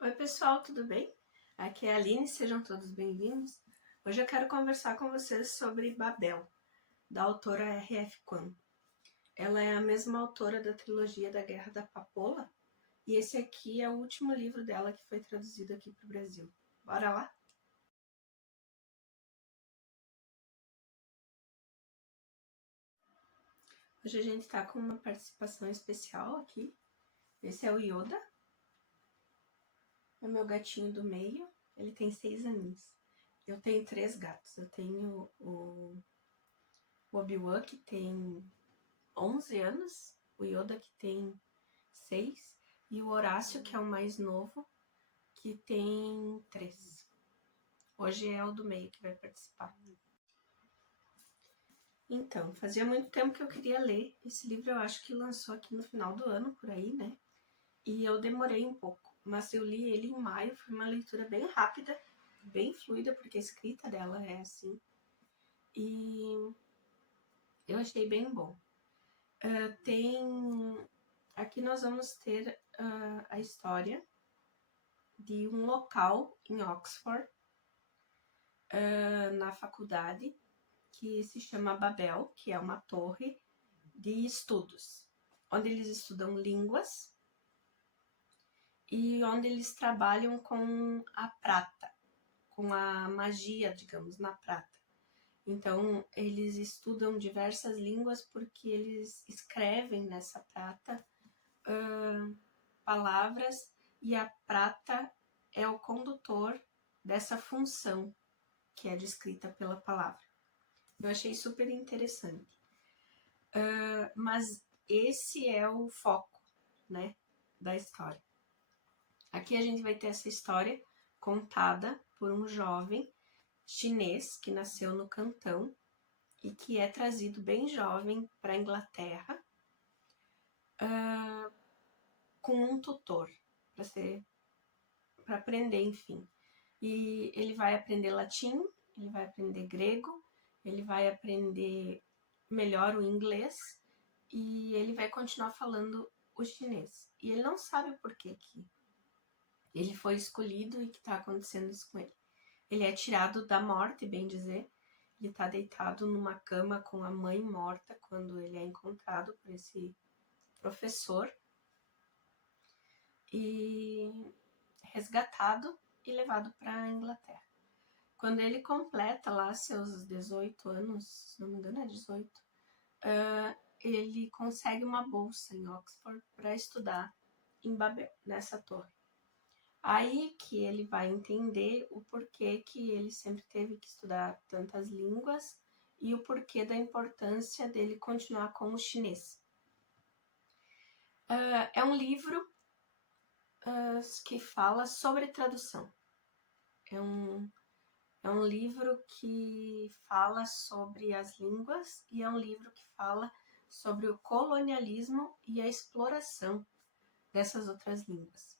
Oi pessoal, tudo bem? Aqui é a Aline, sejam todos bem-vindos. Hoje eu quero conversar com vocês sobre Babel, da autora R.F. Kuang. Ela é a mesma autora da trilogia da Guerra da Papoula, e esse aqui é o último livro dela que foi traduzido aqui para o Brasil. Bora lá? Hoje a gente está com uma participação especial aqui. Esse é o Yoda, é o meu gatinho do meio, ele tem 6 aninhos. Eu tenho 3 gatos, eu tenho o Obi-Wan, que tem 11 anos, o Yoda, que tem 6, e o Horácio, que é o mais novo, que tem 3. Hoje é o do meio que vai participar. Então, fazia muito tempo que eu queria ler. Esse livro eu acho que lançou aqui no final do ano, por aí, né? E eu demorei um pouco, mas eu li ele em maio, foi uma leitura bem rápida, bem fluida, porque a escrita dela é assim. E eu achei bem bom. Aqui nós vamos ter a história de um local em Oxford, na faculdade, que se chama Babel, que é uma torre de estudos, onde eles estudam línguas e onde eles trabalham com a prata, com a magia, digamos, na prata. Então, eles estudam diversas línguas porque eles escrevem nessa prata palavras, e a prata é o condutor dessa função que é descrita pela palavra. Eu achei super interessante. Mas esse é o foco, né, da história. Aqui a gente vai ter essa história contada por um jovem chinês que nasceu no Cantão e que é trazido bem jovem para a Inglaterra com um tutor para aprender, enfim. E ele vai aprender latim, ele vai aprender grego, ele vai aprender melhor o inglês e ele vai continuar falando o chinês. E ele não sabe por que ele foi escolhido e que está acontecendo isso com ele. Ele é tirado da morte, bem dizer. Ele está deitado numa cama com a mãe morta quando ele é encontrado por esse professor e resgatado e levado para a Inglaterra. Quando ele completa lá seus 18 anos, se não me engano é 18, ele consegue uma bolsa em Oxford para estudar em Babel, nessa torre. Aí que ele vai entender o porquê que ele sempre teve que estudar tantas línguas e o porquê da importância dele continuar com o chinês. É um livro que fala sobre tradução. É um livro que fala sobre as línguas e é um livro que fala sobre o colonialismo e a exploração dessas outras línguas.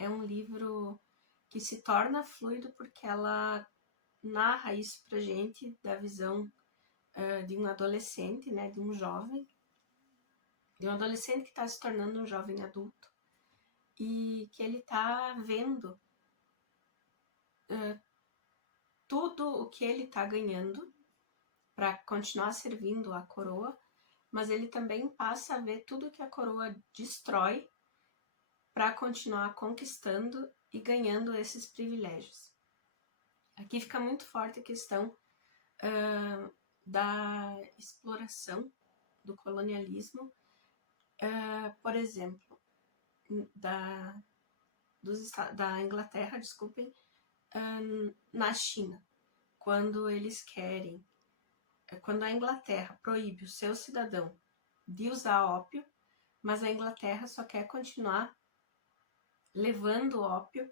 É um livro que se torna fluido porque ela narra isso pra gente da visão de um adolescente, né, de um jovem, de um adolescente que está se tornando um jovem adulto e que ele está vendo tudo o que ele está ganhando para continuar servindo a coroa, mas ele também passa a ver tudo que a coroa destrói para continuar conquistando e ganhando esses privilégios. Aqui fica muito forte a questão da exploração, do colonialismo, por exemplo, da Inglaterra, desculpem, na China, quando eles querem, quando a Inglaterra proíbe o seu cidadão de usar ópio, mas a Inglaterra só quer continuar levando ópio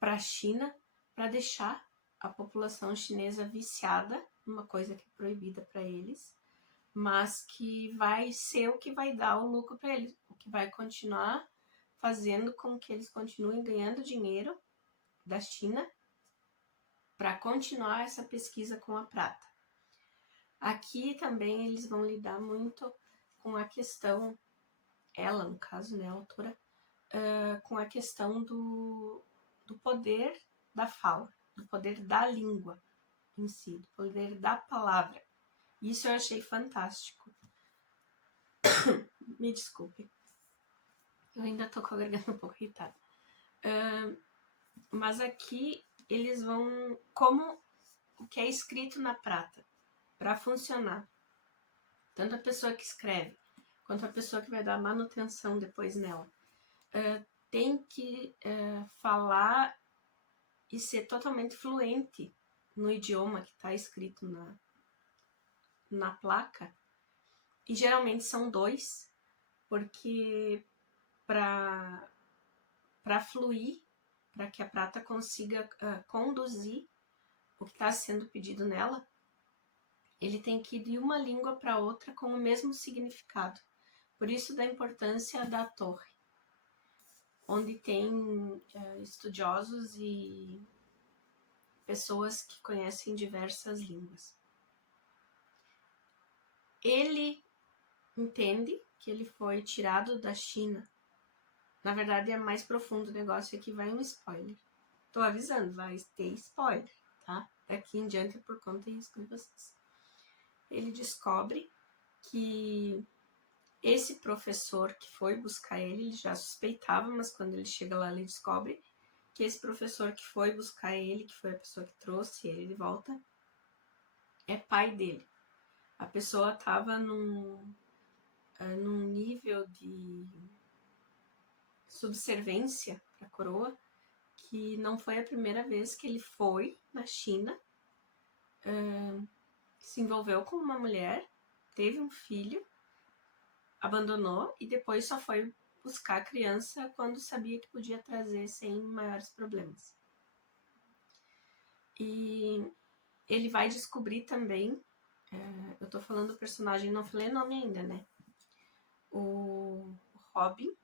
para a China para deixar a população chinesa viciada, uma coisa que é proibida para eles, mas que vai ser o que vai dar o lucro para eles, o que vai continuar fazendo com que eles continuem ganhando dinheiro da China para continuar essa pesquisa com a prata. Aqui também eles vão lidar muito com a questão, ela no caso, né, a autora, com a questão do poder da fala, do poder da língua em si, do poder da palavra. Isso eu achei fantástico. Me desculpe. Eu ainda tô com a garganta um pouco irritada. Mas aqui eles vão... Como o que é escrito na prata, para funcionar, tanto a pessoa que escreve, quanto a pessoa que vai dar manutenção depois nela, tem que falar e ser totalmente fluente no idioma que está escrito na placa. E geralmente são 2, porque para fluir, para que a prata consiga conduzir o que está sendo pedido nela, ele tem que ir de uma língua para outra com o mesmo significado. Por isso da importância da torre, onde tem estudiosos e pessoas que conhecem diversas línguas. Ele entende que ele foi tirado da China. Na verdade, é mais profundo o negócio, aqui vai um spoiler. Tô avisando, vai ter spoiler, tá? Daqui em diante é por conta disso com vocês. Ele descobre que esse professor que foi buscar ele já suspeitava, mas quando ele chega lá, ele descobre que esse professor que foi buscar ele, que foi a pessoa que trouxe ele de volta, é pai dele. A pessoa estava num nível de subservência para a coroa, que não foi a primeira vez que ele foi na China, se envolveu com uma mulher, teve um filho, abandonou e depois só foi buscar a criança quando sabia que podia trazer sem maiores problemas. E ele vai descobrir também, eu tô falando do personagem, não falei nome ainda, né? O Robin,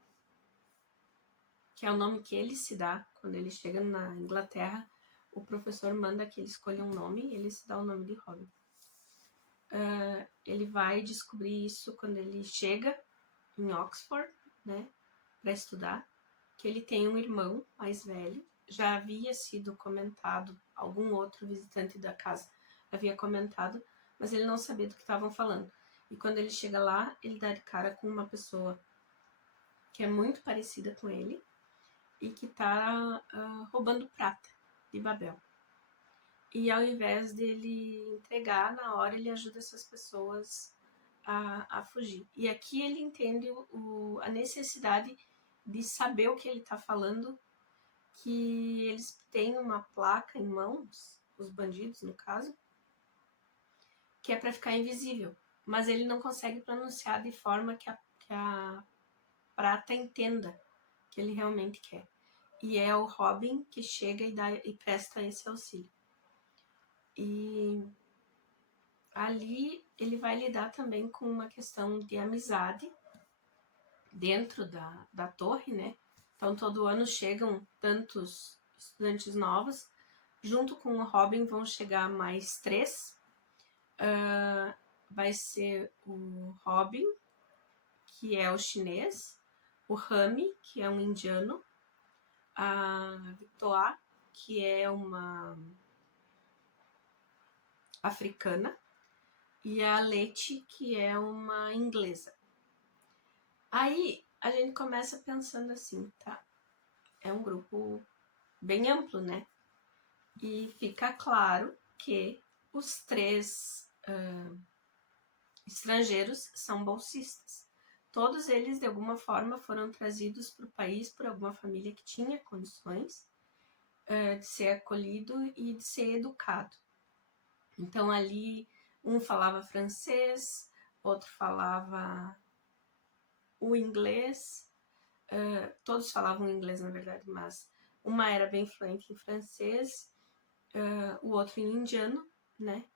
que é o nome que ele se dá quando ele chega na Inglaterra. O professor manda que ele escolha um nome e ele se dá o nome de Robin. Ele vai descobrir isso quando ele chega em Oxford, né, para estudar, que ele tem um irmão mais velho. Já havia sido comentado, algum outro visitante da casa havia comentado, mas ele não sabia do que estavam falando. E quando ele chega lá, ele dá de cara com uma pessoa que é muito parecida com ele e que está roubando prata de Babel. E ao invés dele entregar na hora, ele ajuda essas pessoas a fugir. E aqui ele entende a necessidade de saber o que ele está falando, que eles têm uma placa em mãos, os bandidos no caso, que é para ficar invisível. Mas ele não consegue pronunciar de forma que a prata entenda que ele realmente quer. E é o Robin que chega e presta esse auxílio. E ali ele vai lidar também com uma questão de amizade dentro da torre, né? Então todo ano chegam tantos estudantes novos. Junto com o Robin vão chegar mais 3. Vai ser o Robin, que é o chinês, o Rami, que é um indiano, a Victoire, que é uma africana, e a Leti, que é uma inglesa. Aí a gente começa pensando assim, tá? É um grupo bem amplo, né? E fica claro que os 3 estrangeiros são bolsistas. Todos eles, de alguma forma, foram trazidos para o país por alguma família que tinha condições de ser acolhido e de ser educado. Então, ali, um falava francês, outro falava o inglês, todos falavam inglês, na verdade, mas uma era bem fluente em francês, o outro em indiano, né?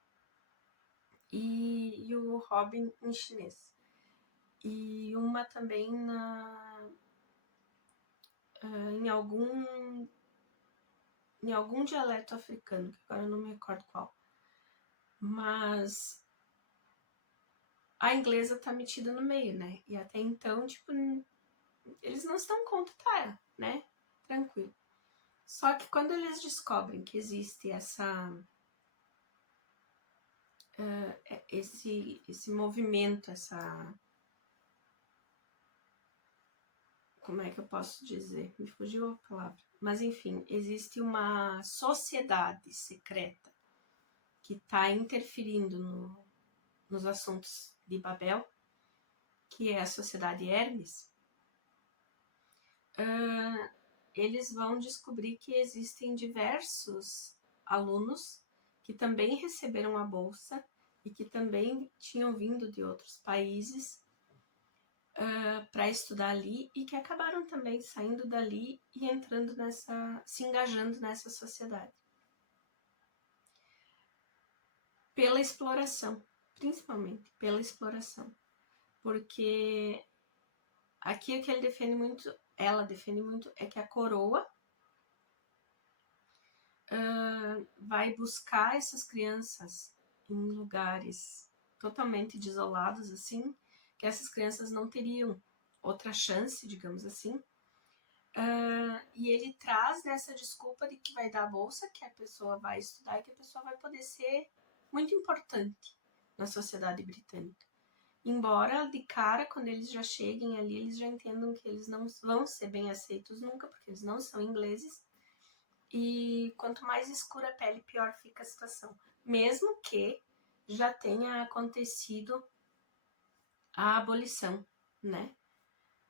E o Robin em chinês. E uma também em algum dialeto africano, que agora eu não me recordo qual. Mas a inglesa tá metida no meio, né? E até então, tipo, eles não estão contra, tá, né? Tranquilo. Só que quando eles descobrem que existe esse movimento, como é que eu posso dizer? Me fugiu a palavra. Mas enfim, existe uma sociedade secreta que está interferindo nos assuntos de Babel, que é a Sociedade Hermes. Eles vão descobrir que existem diversos alunos que também receberam a bolsa e que também tinham vindo de outros países para estudar ali e que acabaram também saindo dali e entrando se engajando nessa sociedade. Pela exploração, principalmente pela exploração. Porque aqui o que ela defende muito, é que a coroa vai buscar essas crianças em lugares totalmente desolados, assim, que essas crianças não teriam outra chance, digamos assim. E ele traz nessa desculpa de que vai dar a bolsa, que a pessoa vai estudar e que a pessoa vai poder ser muito importante na sociedade britânica. Embora, de cara, quando eles já cheguem ali, eles já entendam que eles não vão ser bem aceitos nunca, porque eles não são ingleses. E quanto mais escura a pele, pior fica a situação. Mesmo que já tenha acontecido a abolição, né?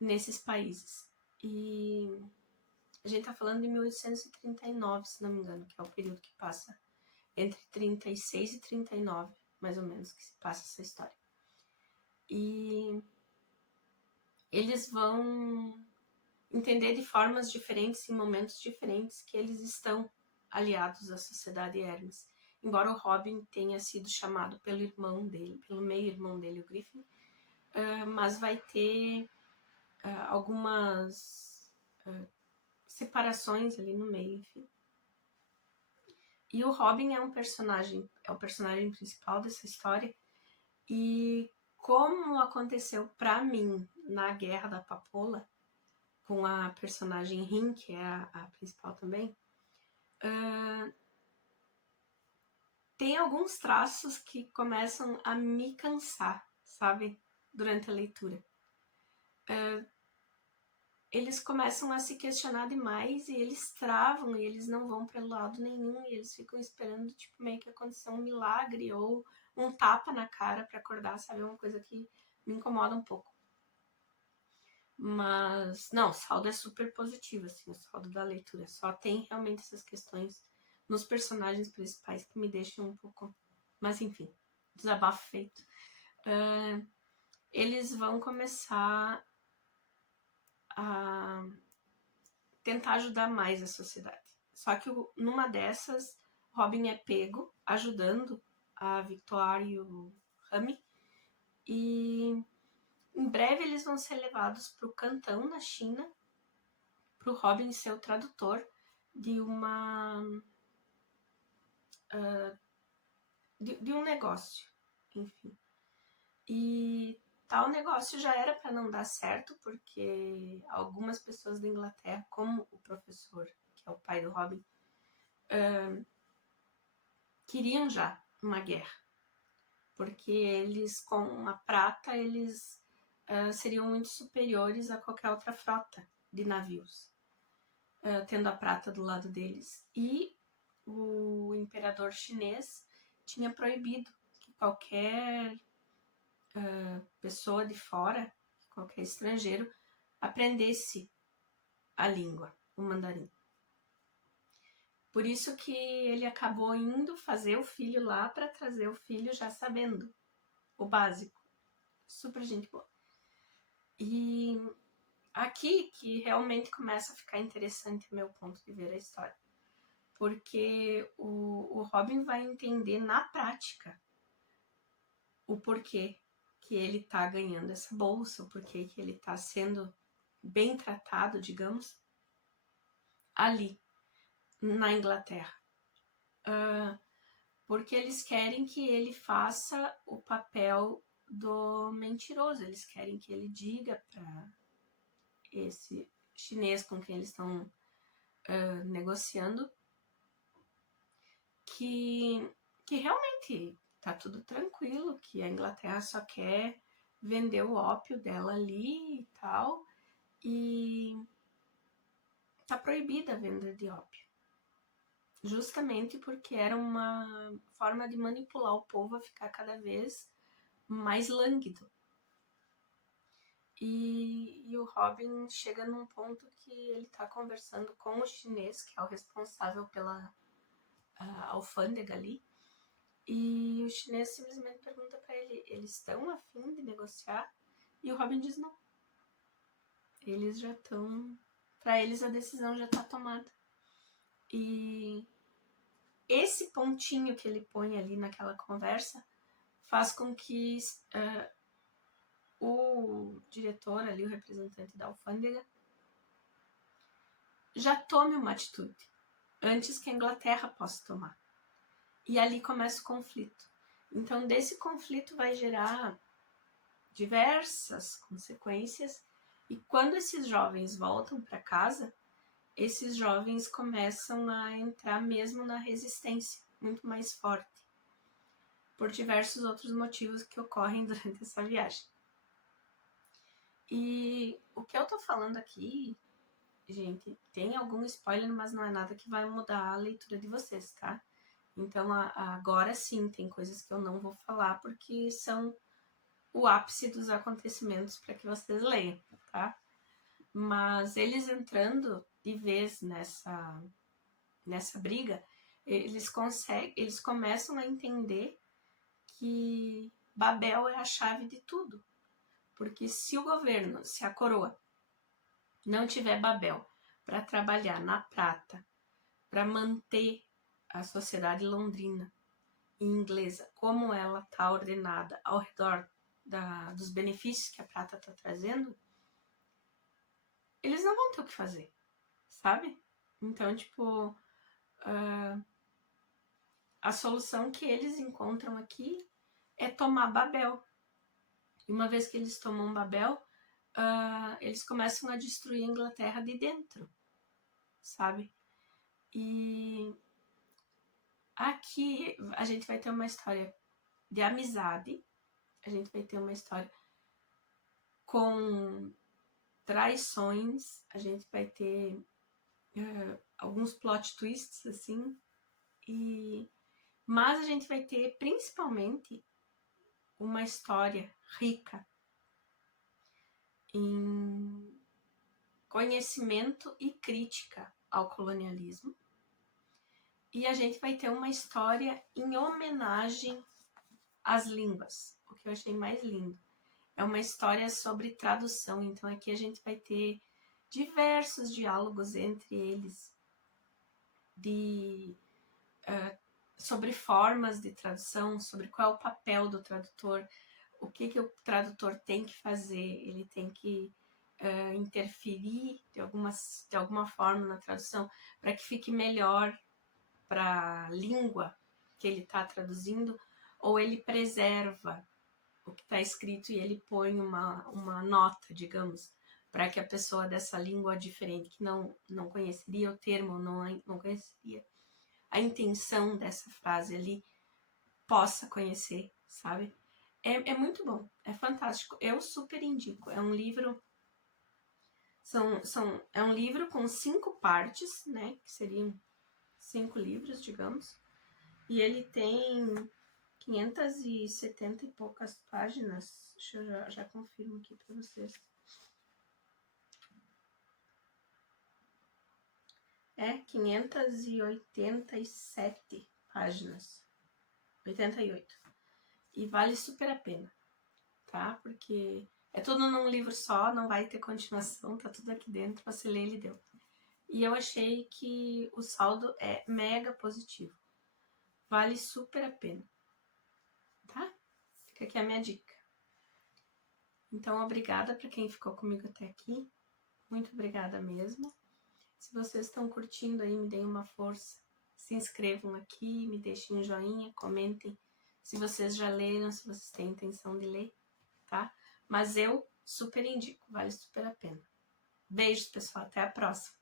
Nesses países. E a gente tá falando de 1839, se não me engano, que é o período que passa entre 36 e 39, mais ou menos, que se passa essa história. E eles vão entender de formas diferentes, em momentos diferentes, que eles estão aliados à Sociedade Hermes. Embora o Robin tenha sido chamado pelo irmão dele, pelo meio-irmão dele, o Griffin, mas vai ter algumas separações ali no meio, enfim. E o Robin é o personagem principal dessa história. E como aconteceu pra mim na Guerra da Papoula, com a personagem Rin, que é a principal também, tem alguns traços que começam a me cansar, sabe? Durante a leitura. Eles começam a se questionar demais e eles travam e eles não vão para lado nenhum e eles ficam esperando, tipo, meio que acontecer um milagre ou um tapa na cara para acordar, sabe? É uma coisa que me incomoda um pouco. Mas, não, o saldo é super positivo, assim, o saldo da leitura. Só tem realmente essas questões nos personagens principais que me deixam um pouco... Mas, enfim, desabafo feito. Eles vão começar a tentar ajudar mais a sociedade. Só que numa dessas, Robin é pego ajudando a Victoire e o Rami. E em breve eles vão ser levados para o Cantão, na China, para o Robin ser o tradutor de de um negócio, enfim. E tal negócio já era para não dar certo, porque algumas pessoas da Inglaterra, como o professor, que é o pai do Robin, queriam já uma guerra. Porque eles, com a prata, eles seriam muito superiores a qualquer outra frota de navios, tendo a prata do lado deles. E o imperador chinês tinha proibido que qualquer pessoa de fora, qualquer estrangeiro, aprendesse a língua, o mandarim. Por isso que ele acabou indo fazer o filho lá para trazer o filho já sabendo o básico. Super gente boa. E aqui que realmente começa a ficar interessante meu ponto de ver a história. Porque o Robin vai entender na prática o porquê que ele tá ganhando essa bolsa, o porquê que ele tá sendo bem tratado, digamos, ali, na Inglaterra. Porque eles querem que ele faça o papel do mentiroso, eles querem que ele diga esse chinês com quem eles estão negociando, que realmente tá tudo tranquilo, que a Inglaterra só quer vender o ópio dela ali e tal, e tá proibida a venda de ópio. Justamente porque era uma forma de manipular o povo a ficar cada vez mais lânguido. E o Robin chega num ponto que ele tá conversando com o chinês, que é o responsável pela alfândega ali, e o chinês simplesmente pergunta para ele, eles estão a fim de negociar? E o Robin diz não. Eles já estão... Para eles a decisão já tá tomada. E esse pontinho que ele põe ali naquela conversa faz com que o diretor ali, o representante da alfândega, já tome uma atitude antes que a Inglaterra possa tomar. E ali começa o conflito. Então, desse conflito vai gerar diversas consequências, e quando esses jovens voltam para casa, esses jovens começam a entrar mesmo na resistência, muito mais forte, por diversos outros motivos que ocorrem durante essa viagem. E o que eu tô falando aqui, gente, tem algum spoiler, mas não é nada que vai mudar a leitura de vocês, tá? Então, agora sim, tem coisas que eu não vou falar, porque são o ápice dos acontecimentos para que vocês leiam, tá? Mas eles entrando de vez nessa briga, eles começam a entender que Babel é a chave de tudo. Porque se o governo, se a coroa não tiver Babel para trabalhar na prata, para manter a sociedade londrina e inglesa como ela está ordenada ao redor dos benefícios que a prata está trazendo, eles não vão ter o que fazer, sabe? Então, tipo, a solução que eles encontram aqui é tomar Babel. E uma vez que eles tomam Babel, eles começam a destruir a Inglaterra de dentro, sabe? E aqui a gente vai ter uma história de amizade, a gente vai ter uma história com traições, a gente vai ter alguns plot twists, assim, mas a gente vai ter principalmente uma história rica em conhecimento e crítica ao colonialismo. E a gente vai ter uma história em homenagem às línguas, o que eu achei mais lindo. É uma história sobre tradução, então aqui a gente vai ter diversos diálogos entre eles sobre formas de tradução, sobre qual é o papel do tradutor, o que o tradutor tem que fazer, ele tem que interferir de alguma forma na tradução para que fique melhor para a língua que ele está traduzindo, ou ele preserva o que está escrito e ele põe uma nota, digamos, para que a pessoa dessa língua diferente, que não conheceria o termo, não conheceria a intenção dessa frase ali, possa conhecer, sabe? É muito bom, é fantástico. Eu super indico. É um livro. É um livro com 5 partes, né? Que seriam 5 livros, digamos. E ele tem 570 e poucas páginas. Deixa eu já confirmo aqui para vocês. É 587 páginas. 88. E vale super a pena, tá? Porque é tudo num livro só, não vai ter continuação, tá tudo aqui dentro, você lê, ele deu. E eu achei que o saldo é mega positivo. Vale super a pena, tá? Fica aqui a minha dica. Então, obrigada para quem ficou comigo até aqui. Muito obrigada mesmo. Se vocês estão curtindo aí, me deem uma força. Se inscrevam aqui, me deixem um joinha, comentem se vocês já leram, se vocês têm intenção de ler, tá? Mas eu super indico, vale super a pena. Beijos, pessoal. Até a próxima.